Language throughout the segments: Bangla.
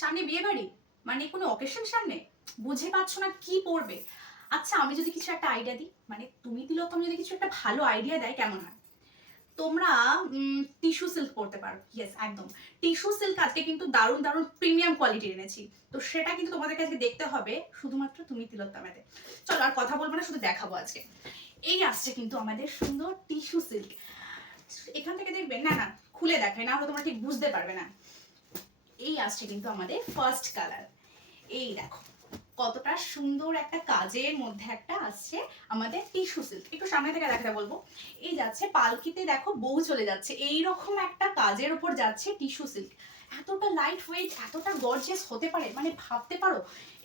সামনে বিয়ে বাড়ি, মানে কোনো অকেশন সামনে, বুঝে পাচ্ছ না কি পরবে। আচ্ছা আমি যদি কিছু একটা আইডিয়া দিই, মানে তুমি তিলোত্তম যদি কিছু একটা ভালো আইডিয়া দেয় কেমন হয়? তোমরা টিস্যু সিল্ক পরতে পারো। ইয়েস, একদম টিস্যু সিল্ক আজকে কিন্তু দারুণ দারুণ প্রিমিয়াম কোয়ালিটির এনেছি। তো সেটা কিন্তু তোমাদেরকে আজকে দেখতে হবে শুধুমাত্র তুমি তিলোত্তমাতে। চলো আর কথা বলবো না, শুধু দেখাবো আজকে। এই আসছে কিন্তু আমাদের সুন্দর টিস্যু সিল্ক। এখান থেকে দেখবে, না না খুলে দেখায় না হলে তোমরা ঠিক বুঝতে পারবে না। এই আসছে কিন্তু আমাদের ফার্স্ট কালার। এই দেখো কতটা সুন্দর একটা কাজের মধ্যে একটা আসছে আমাদের টিস্যু সিল্ক। একটু সামনে থেকে দেখাতে বলবো। এই যাচ্ছে পালকিতে, দেখো বউ চলে যাচ্ছে, এই রকম একটা কাজের উপর যাচ্ছে টিস্যু সিল্ক। এতটা লাইট ওয়েট, এতটা গর্জিয়াস হতে পারে, মানে ভাবতে পারো।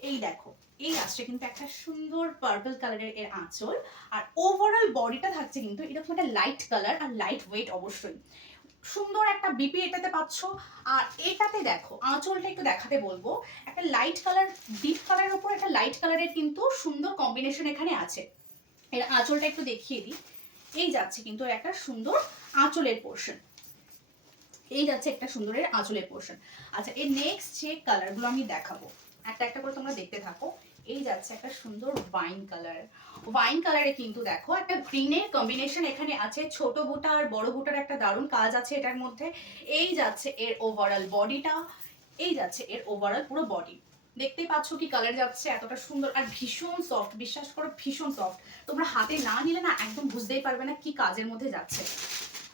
এই দেখো এই আসছে কিন্তু একটা সুন্দর পার্পল কালারের এর আঁচল। আর ওভারঅল বডিটা থাকছে কিন্তু এরকম একটা লাইট কালার আর লাইট ওয়েট অবশ্যই। সুন্দর একটা বিপি এটাতে পাচ্ছ। আর এটাতে দেখো আঁচলটা একটু দেখাতে বলবো। একটা লাইট কালার, ডিপ কালারের উপর একটা লাইট কালারের কিন্তু সুন্দর কম্বিনেশন এখানে আছে। এর আঁচলটা একটু দেখিয়ে দিই। এই যাচ্ছে কিন্তু একটা সুন্দর আঁচলের পোর্শন। এই যাচ্ছে একটা সুন্দরের আঁচলের পোর্শন। আচ্ছা এর নেক্সট যে কালারগুলো আমি দেখাবো, একটা একটা করে তোমরা দেখতে থাকো। এই যাচ্ছে একটা সুন্দর ওয়াইন কালার। ওয়াইন কালারে কিন্তু দেখো একটা গ্রিনের কম্বিনেশন এখানে আছে, ছোট বুটা আর বড় বুটার একটা দারুণ কাজ আছে এটার মধ্যে। এই যাচ্ছে এর ওভারঅল বডিটা। এই যাচ্ছে এর ওভারঅল পুরো বডি। দেখতেই পাচ্ছ কি কালার যাচ্ছে, এতটা সুন্দর আর ভীষণ সফট, বিশ্বাস করো ভীষণ সফট। তোমরা হাতে না নিলে না একদম বুঝতেই পারবে না কি কাজের মধ্যে যাচ্ছে।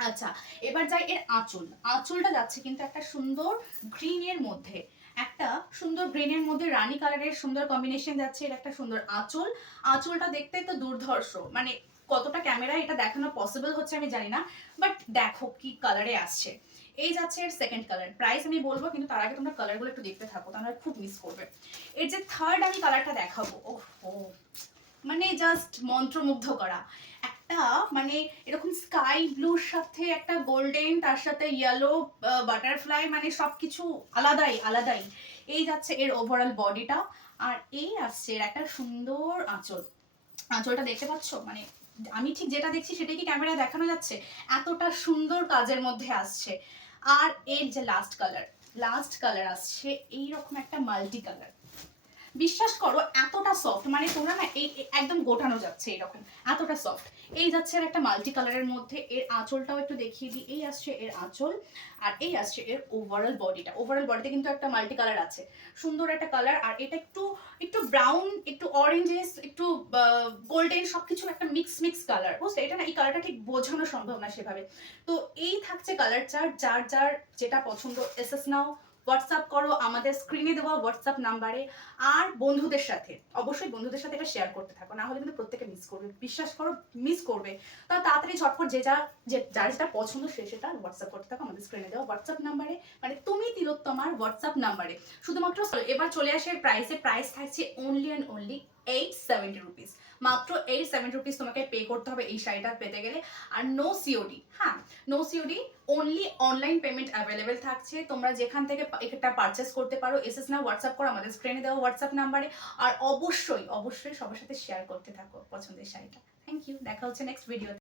আচ্ছা এবার যাই এর আঁচল। আঁচলটা যাচ্ছে কিন্তু একটা সুন্দর গ্রিনের মধ্যে, একটা সুন্দর গ্রিনের মধ্যে রানী কালারের সুন্দর কম্বিনেশন যাচ্ছে। এর একটা সুন্দর আঁচল। আঁচলটা দেখতে তো দুর্ধর্ষ, মানে কতটা ক্যামেরায় এটা দেখানো পসিবল হচ্ছে আমি জানি না, বাট দেখো কি কালারে আসছে। এই যাচ্ছে এর সেকেন্ড কালার। প্রাইস আমি বলবো, কিন্তু তার আগে তোমরা কালারগুলো একটু দেখতে থাকো, তাহলে খুব মিস করবে। এর যে থার্ড আমি কালারটা দেখাবো, ও মানে জাস্ট মন্ত্রমুগ্ধ করা একটা, মানে এরকম স্কাই ব্লুর সাথে একটা গোল্ডেন, তার সাথে ইয়েলো বাটারফ্লাই, মানে সবকিছু আলাদাই আলাদাই। এই যাচ্ছে এর ওভারঅল বডিটা। আর এই আসছে এর একটা সুন্দর আঁচল। আঁচলটা দেখতে পাচ্ছ, মানে আমি ঠিক যেটা দেখছি সেটাই কি ক্যামেরায় দেখানো যাচ্ছে, এতটা সুন্দর কাজের মধ্যে আসছে। আর এর যে লাস্ট কালার, লাস্ট কালার আসছে এইরকম একটা মাল্টি কালার। বিশ্বাস করো এতটা সফট, মানে তোমরা না এই একদম গোটানো যাচ্ছে এরকম, এতটা সফট। এই যাচ্ছে আর একটা মাল্টি কালারের মধ্যে। এর আঁচলটাও একটু দেখিয়ে দিই। এই আসছে এর আঁচল। আর এই আসছে এর ওভারঅল বডিটা। ওভারঅল বডিতে কিন্তু একটা মাল্টি কালার আছে, সুন্দর একটা কালার। আর এটা একটু একটু ব্রাউন, একটু অরেঞ্জেস, একটু গোল্ডেন, সবকিছু একটা মিক্স মিক্স কালার, বুঝতে এটা না এই কালারটা ঠিক বোঝানো সম্ভব না সেভাবে। তো এই থাকছে কালার চার্ট, যার যার যেটা পছন্দ এসএস নাও, হোয়াটসঅ্যাপ করো আমাদের স্ক্রিনে দেওয়া হোয়াটসঅ্যাপ নাম্বারে। আর বন্ধুদের সাথে, অবশ্যই বন্ধুদের সাথে এটা শেয়ার করতে থাকো, না হলে কিন্তু প্রত্যেকে মিস করবে, বিশ্বাস করো মিস করবে। তা তাড়াতাড়ি ঝটপট যে যার যেটা পছন্দ সে সেটা হোয়াটসঅ্যাপ করতে থাকো আমাদের স্ক্রিনে দেওয়া হোয়াটসঅ্যাপ নাম্বারে, মানে তুমি তিলোত্তমার হোয়াটসঅ্যাপ নাম্বারে শুধুমাত্র। এবার চলে আসে প্রাইসে। প্রাইস থাকছে অনলি অ্যান্ড অনলি 870 রুপিস। মাত্র 870 রুপিস তোমাকে পে করতে হবে এই শাড়িটা পেতে গেলে। আর নো সিওডি, হ্যাঁ no COD, only online payment available থাকছে। তোমরা যেখান থেকে এটা পারচেস করতে পারো এসএস না হোয়াটসঅ্যাপ করো আমাদের স্ক্রিনে দেওয়া হোয়াটসঅ্যাপ নাম্বারে। আর অবশ্যই অবশ্যই সবার সাথে শেয়ার করতে থাকো পছন্দের শাড়িটা। থ্যাংক ইউ, দেখা হচ্ছে নেক্সট ভিডিও।